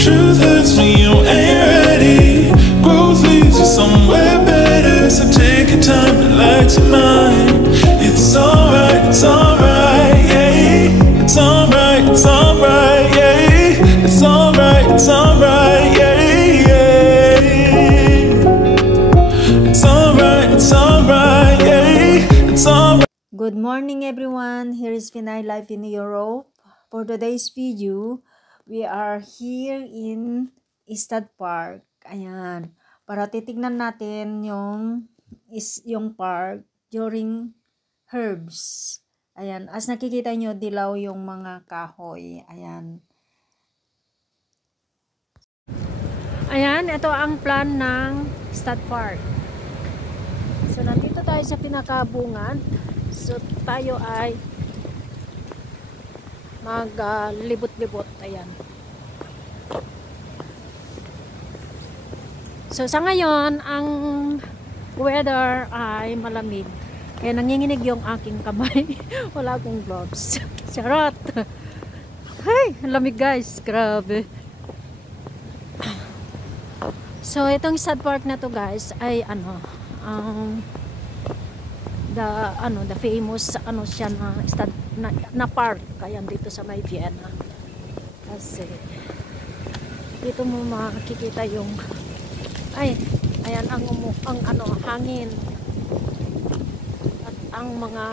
Truth hurts when you ain't ready. Growth leads you somewhere better. So take your time, relax your mind. It's alright, yeah. It's alright, yeah. It's alright, yeah. It's alright, yeah. It's alright. Good morning everyone, here is Pinay Life in Europe. For today's video, we are here in Istad Park. Ayan, para titignan natin yung park during herbs. Ayan, as nakikita nyo, dilaw yung mga kahoy. Ayan. Ayan, ito ang plan ng Istad Park. So, nandito tayo sa pinakabungan. So, tayo ay maglibot-libot. Ayan. So, sa ngayon, ang weather ay malamig. Kaya nanginginig yung aking kamay. Wala akong gloves. Charot! Hey! Lamig guys. Grabe. So, itong Istad Park na to guys ay the famous siya na park kaya dito sa may Vienna, kasi dito mo makikita yung ayan ang hangin at ang mga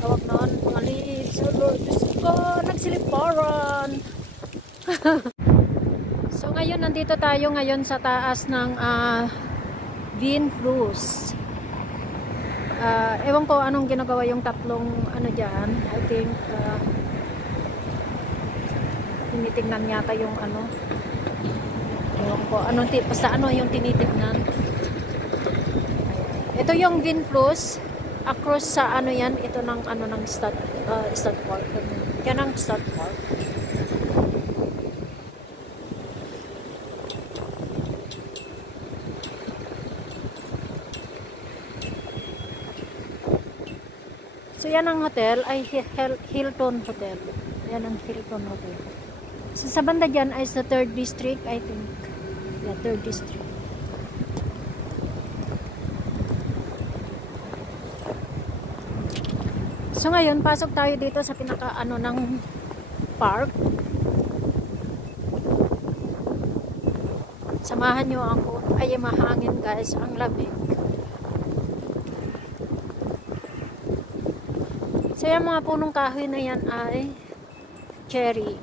tawag noon, mga leaves. Diyos ko, nagsiliparan. So ngayon nandito tayo ngayon sa taas ng Windfluss. Ewan ko anong ginagawa yung tatlong dyan. I think tinitignan yata yung ewan ko basta yung tinitignan. Ito yung Windfluss across sa yan, ito ng ng Istad Park. Yan ang Istad Park. So yan ang hotel ay Hilton Hotel. Yan ang Hilton Hotel. So sa banda dyan ay sa 3rd District, I think. Yeah, 3rd District. So ngayon, pasok tayo dito sa pinaka ng park. Samahan nyo ako. Ay mahangin guys, ang lamig. So yung mga punong kahoy na yan ay cherry.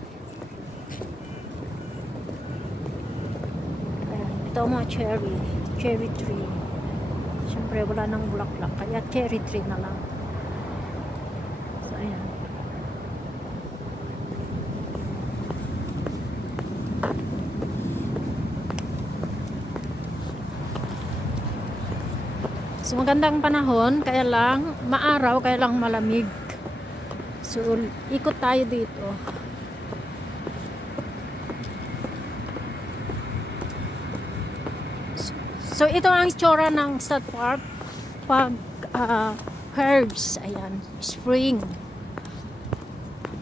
Ayan, ito ang mga cherry tree. Siyempre wala nang bulaklak, kaya cherry tree na lang. So ayan. So magandang panahon, kaya lang maaraw, kaya lang malamig. So, ikot tayo dito. So, ito ang itsura ng Istad Park pag herbs. Ayan, spring.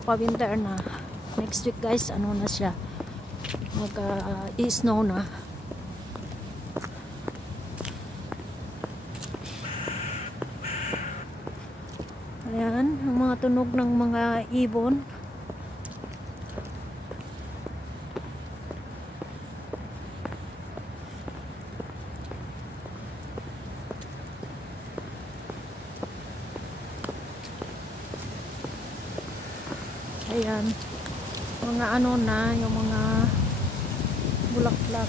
Pa-winter na. Next week guys, na siya? Mag-snow na. Ayan, ang mga tunog ng mga ibon. Ayan, mga yung mga bulaklak.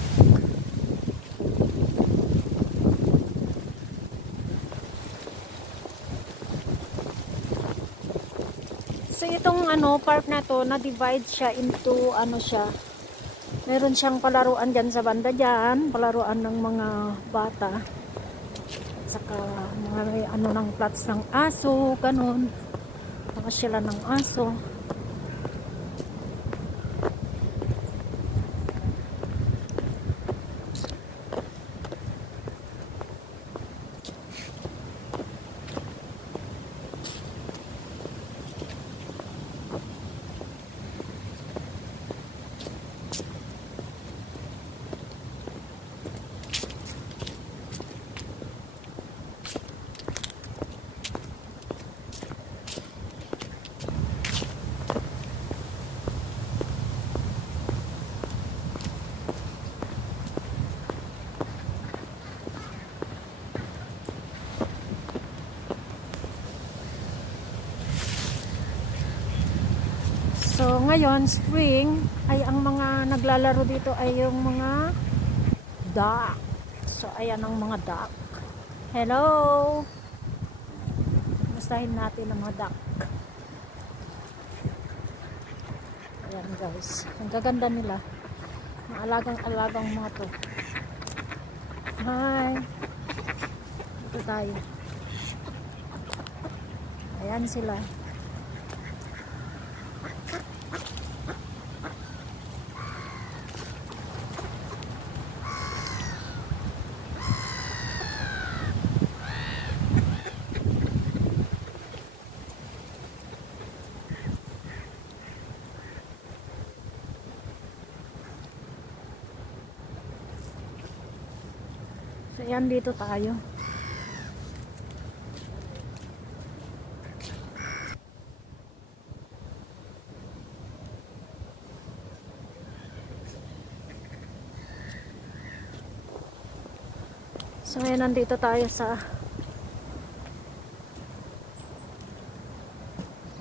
So itong park na to, na-divide siya into meron siyang palaruan dyan sa banda dyan, palaruan ng mga bata. Saka mga ng plots ng aso, ganun. Mga sila ng aso. ngayon, spring, ay ang mga naglalaro dito ay yung mga duck. So, ayan ang mga duck. Hello! Bastahin natin ang mga duck. Ayan guys. Ang gaganda nila. Ang alagang-alagang mga to. Hi! Ito tayo. Ayan sila. So, yan dito tayo. So, yan nandito tayo sa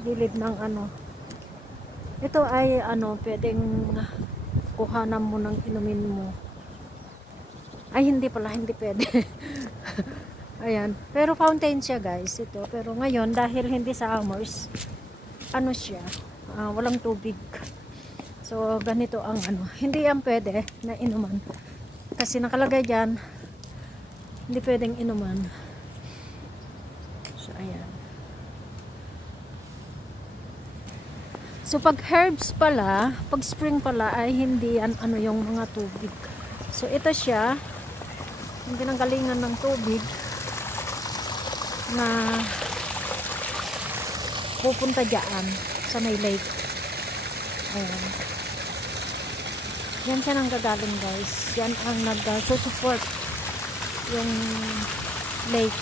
gilid ng ano. Ito ay ano, pwedeng kuhanan mo ng inumin mo. Ay, hindi pala, hindi pwede. Ayan. Pero fountain siya guys, ito. Pero ngayon, dahil hindi summers, ano siya, walang tubig. So, ganito ang ano. Hindi yan pwede na inuman. Kasi nakalagay dyan, hindi pwedeng inuman. So, ayan. So, pag herbs pala, pag spring pala, ay hindi yan ano yung mga tubig. So, ito siya, yung pinanggalingan ng tubig na pupunta dyan sa may lake. Ayan. Yan siya nang gagaling guys. Yan ang nag-support yung lake.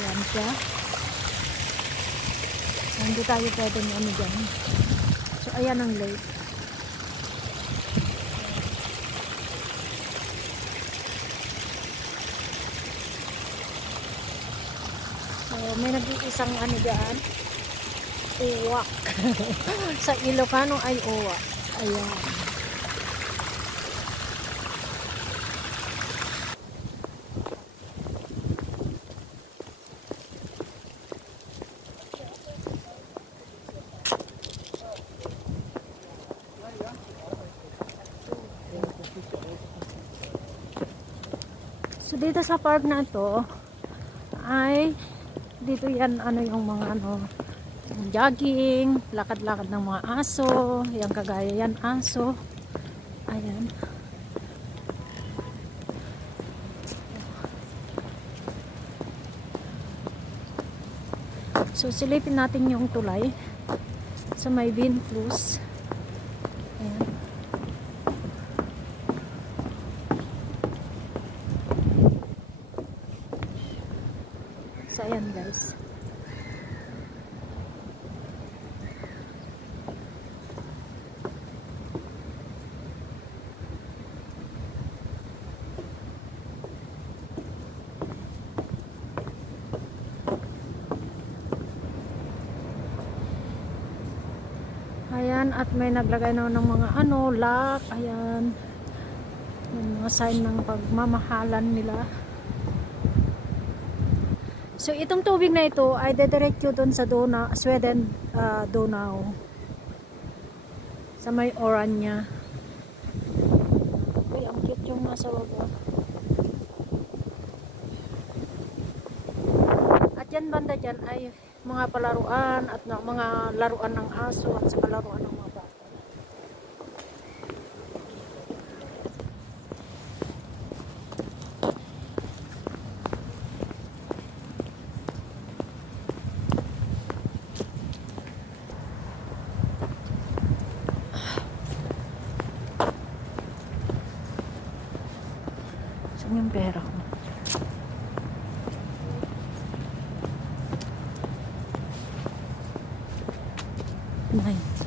Yan siya. Hindi tayo pwedeng ano dyan. So ayan ang lake. May nag-iisang ano dyan, uwak. Sa Ilocano ay uwak. Ayan. So dito sa park na to ay dito yan ano yung mga ano jogging, lakad-lakad ng mga aso, yung kagaya yan aso. Ayan. So silipin natin yung tulay sa may Vinplus. Ayan. So ayan guys. Ayan, at may naglagay na ng mga ano, lock, ayan. Yung mga sign ng pagmamahalan nila. So, itong tubig na ito ay dediretso doon sa Sweden Donau. Sa may Orania. Uy, ang cute yung nasa baba. At yan banda dyan ay mga palaruan at mga laruan ng aso at sa laruan ng mga bata. Saan yung pera ko? Nice.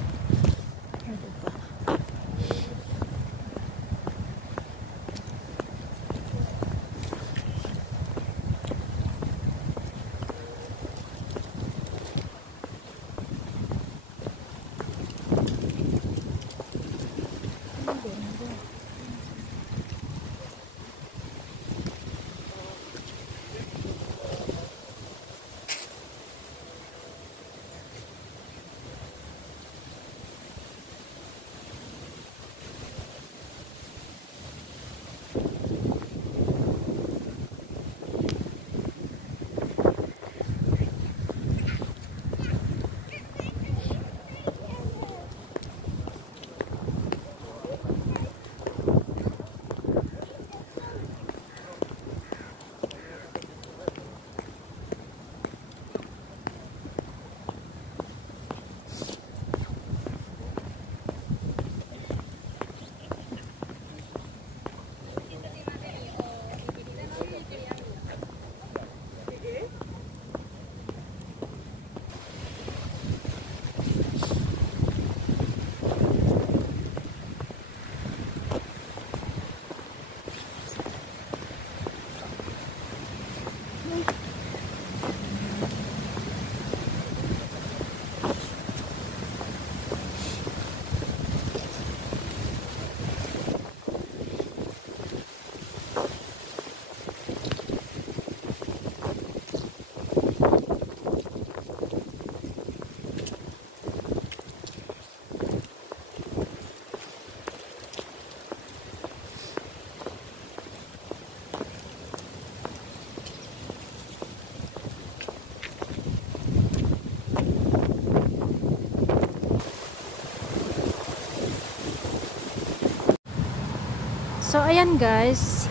So ayan guys,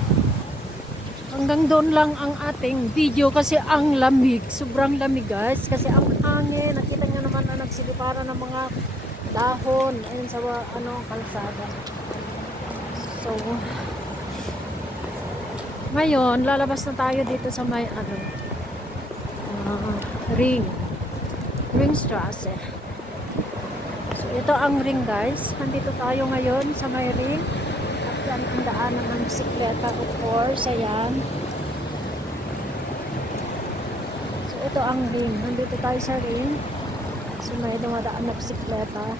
hanggang doon lang ang ating video kasi ang lamig, sobrang lamig guys, kasi ang hangin, nakita nyo naman na nagsiliparan ng mga dahon ayun sa kalsada. So ngayon lalabas na tayo dito sa may Ringstrasse. So ito ang ring guys, nandito tayo ngayon sa may ring. Yan ang daanan ng bisikleta, of course, ayan. So ito ang ring, nandito tayo sa ring. So may dumadaan na bisikleta.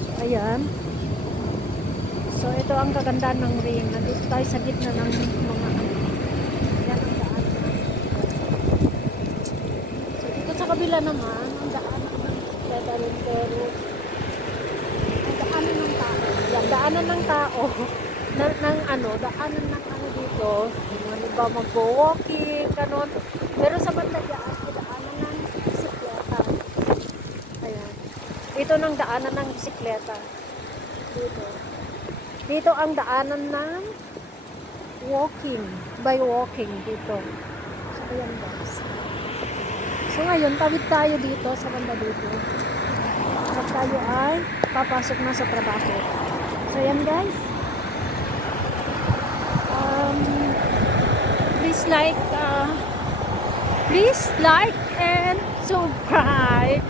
So ayan. So ito ang kagandahan ng ring, nandito tayo sa gitna ng mga yan ang daan. So dito sa kabila naman ang daan pero ang daanan ng tao. Yan, daanan ng tao. Daanan ng dito. Ba mag-walking, ganon. Pero sa banda dyan, daanan ng bisikleta. Ayan. Dito ng daanan ng bisikleta. Dito. Dito ang daanan ng walking. By walking dito. So, ayan guys. So ngayon, tawid tayo dito sa banda dito. At tayo ay papasok na sa trabaho. So yan guys. Please like and subscribe.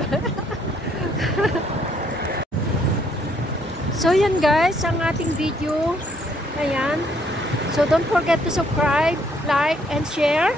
So yan guys, ang ating video. Ayan. So don't forget to subscribe, like and share.